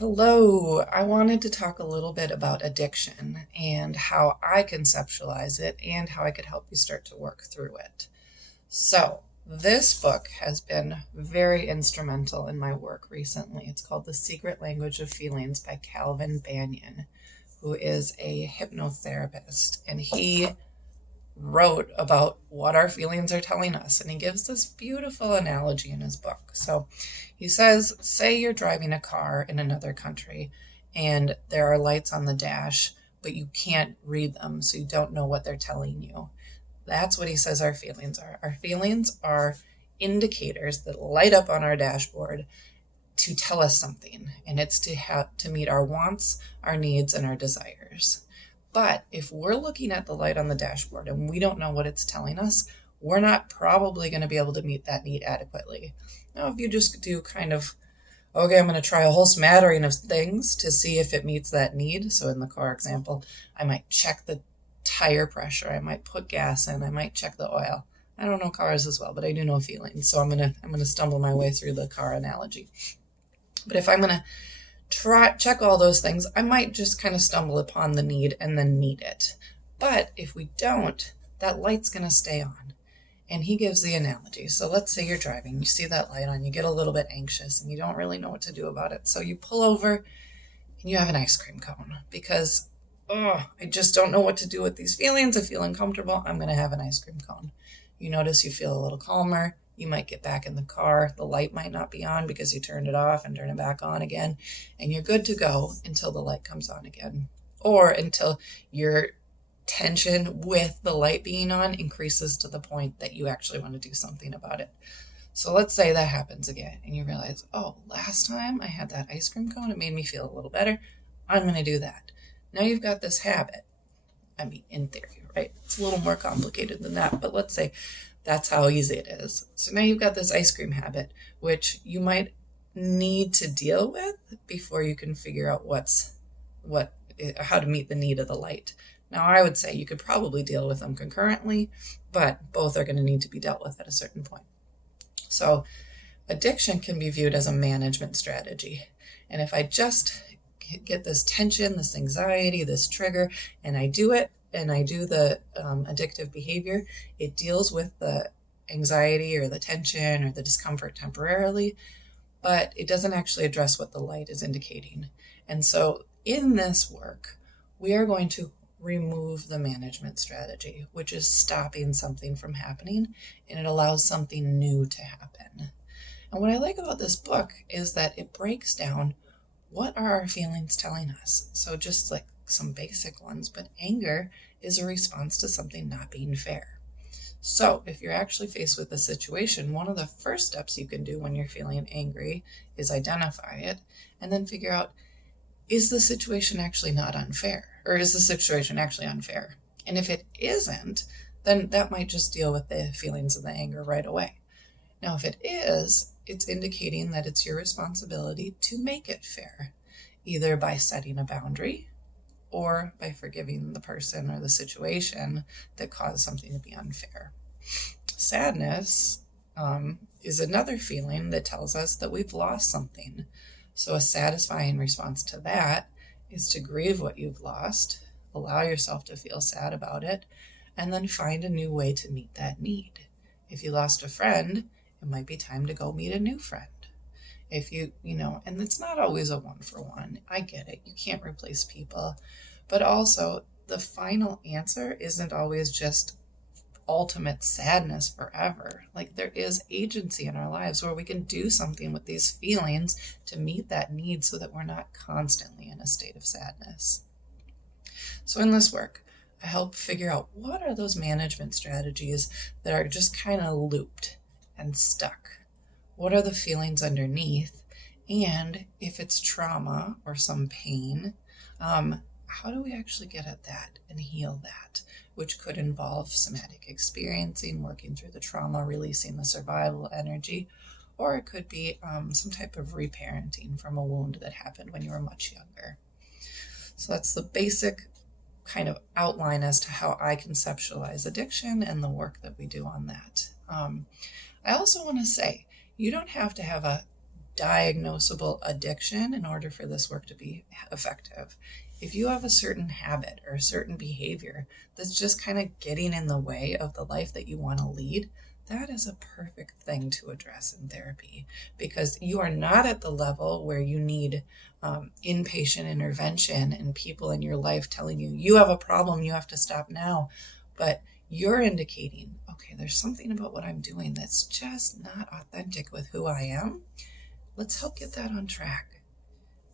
Hello, I wanted to talk a little bit about addiction and how I conceptualize it and how I could help you start to work through it. So, this book has been very instrumental in my work recently. It's called The Secret Language of Feelings by Calvin Banyan, who is a hypnotherapist, and he wrote about what our feelings are telling us. And he gives this beautiful analogy in his book. So he says, say you're driving a car in another country and there are lights on the dash, but you can't read them, so you don't know what they're telling you. That's what he says our feelings are. Our feelings are indicators that light up on our dashboard to tell us something, and it's to meet our wants, our needs, and our desires. But if we're looking at the light on the dashboard and we don't know what it's telling us, we're not probably going to be able to meet that need adequately. Now, if you just do kind of, okay, I'm going to try a whole smattering of things to see if it meets that need. So in the car example, I might check the tire pressure, I might put gas in, I might check the oil. I don't know cars as well, but I do know feelings, so I'm gonna stumble my way through the car analogy. But if I'm gonna check all those things, I might just kind of stumble upon the need and then meet it. But if we don't, that light's going to stay on. And he gives the analogy. So let's say you're driving, you see that light on, you get a little bit anxious and you don't really know what to do about it. So you pull over and you have an ice cream cone because, I just don't know what to do with these feelings. I feel uncomfortable. I'm going to have an ice cream cone. You notice you feel a little calmer. You might get back in the car. The light might not be on because you turned it off and turn it back on again. And you're good to go until the light comes on again. Or until your tension with the light being on increases to the point that you actually want to do something about it. So let's say that happens again and you realize, oh, last time I had that ice cream cone, it made me feel a little better. I'm going to do that. Now you've got this habit. I mean, in theory, right? It's a little more complicated than that, but let's say that's how easy it is. So now you've got this ice cream habit, which you might need to deal with before you can figure out how to meet the need of the light. Now, I would say you could probably deal with them concurrently, but both are going to need to be dealt with at a certain point. So addiction can be viewed as a management strategy. And if I just get this tension, this anxiety, this trigger, and I do it, and I do the addictive behavior, it deals with the anxiety or the tension or the discomfort temporarily, but it doesn't actually address what the light is indicating. And so in this work, we are going to remove the management strategy, which is stopping something from happening, and it allows something new to happen. And what I like about this book is that it breaks down what are our feelings telling us? So just like some basic ones, but anger is a response to something not being fair. So if you're actually faced with a situation, one of the first steps you can do when you're feeling angry is identify it and then figure out, is the situation actually not unfair? Or is the situation actually unfair? And if it isn't, then that might just deal with the feelings of the anger right away. Now, if it is, it's indicating that it's your responsibility to make it fair, either by setting a boundary or by forgiving the person or the situation that caused something to be unfair. Sadness is another feeling that tells us that we've lost something. So a satisfying response to that is to grieve what you've lost, allow yourself to feel sad about it, and then find a new way to meet that need. If you lost a friend, it might be time to go meet a new friend. If and it's not always a one for one. I get it. You can't replace people. But also, the final answer isn't always just ultimate sadness forever. Like, there is agency in our lives where we can do something with these feelings to meet that need so that we're not constantly in a state of sadness. So in this work, I help figure out what are those management strategies that are just kind of looped and stuck. What are the feelings underneath? And if it's trauma or some pain, how do we actually get at that and heal that? Which could involve somatic experiencing, working through the trauma, releasing the survival energy, or it could be some type of reparenting from a wound that happened when you were much younger. So that's the basic kind of outline as to how I conceptualize addiction and the work that we do on that. I also want to say, you don't have to have a diagnosable addiction in order for this work to be effective. If you have a certain habit or a certain behavior that's just kind of getting in the way of the life that you want to lead, that is a perfect thing to address in therapy, because you are not at the level where you need inpatient intervention and people in your life telling you, you have a problem, you have to stop now. But you're indicating, okay, there's something about what I'm doing that's just not authentic with who I am. Let's help get that on track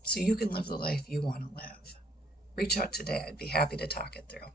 so you can live the life you want to live. Reach out today. I'd be happy to talk it through.